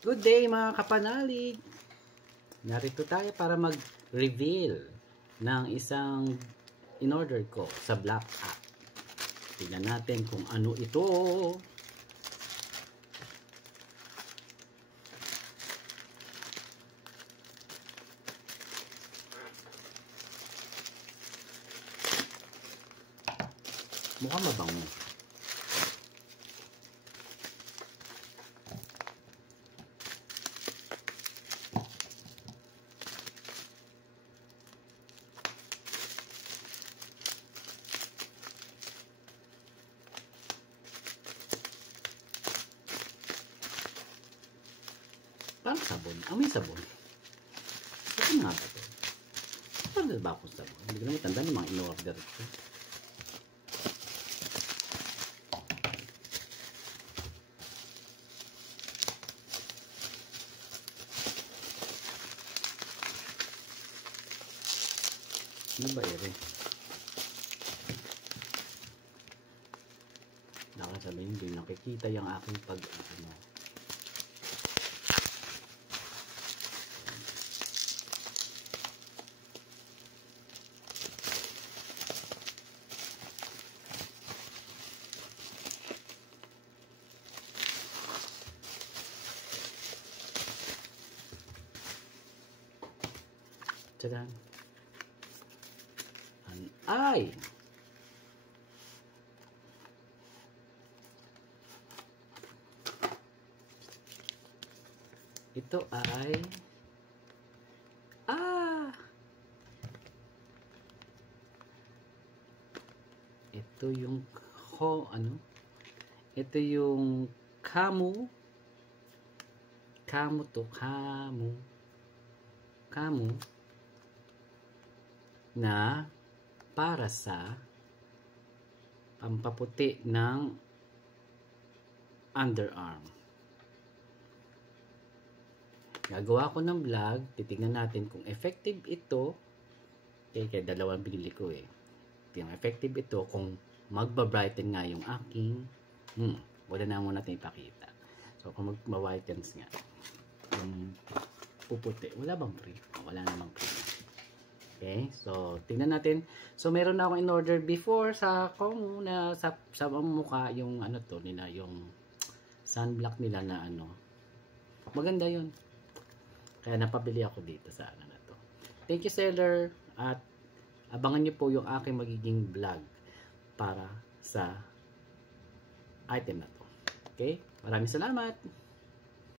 Good day mga kapanalig! Narito tayo para mag-reveal ng isang in-order ko sa Black App. Tingnan natin kung ano ito. Mukhang mabango. Parang sabon. Amoy sabon. Ito nga ba ito? Parang ba akong sabon? Hindi ko na matanda ng mga in-order ito. Ano ba ere? Nakasabihin, hindi nakikita yung aking pag-ano. Tadaan. Ay! Ito ay ito yung ito yung kamu na para sa pampaputi ng underarm. Gagawa ko ng vlog, titignan natin kung effective ito. Kaya dalawang binili ko eh. Yung effective ito kung magba-brighten nga yung aking wala na muna natin ipakita. So kung magba-whitens nga yung puputi, wala bang cream? Wala namang cream. Okay, so tingnan natin. So meron na akong in-order before sa Komu na sa mukha yung ano to nila, yung sunblock nila na ano. Maganda 'yun. Kaya napabili ako dito sa ano na to. Thank you seller at abangan niyo po yung aking magiging vlog para sa item na to. Okay? Maraming salamat.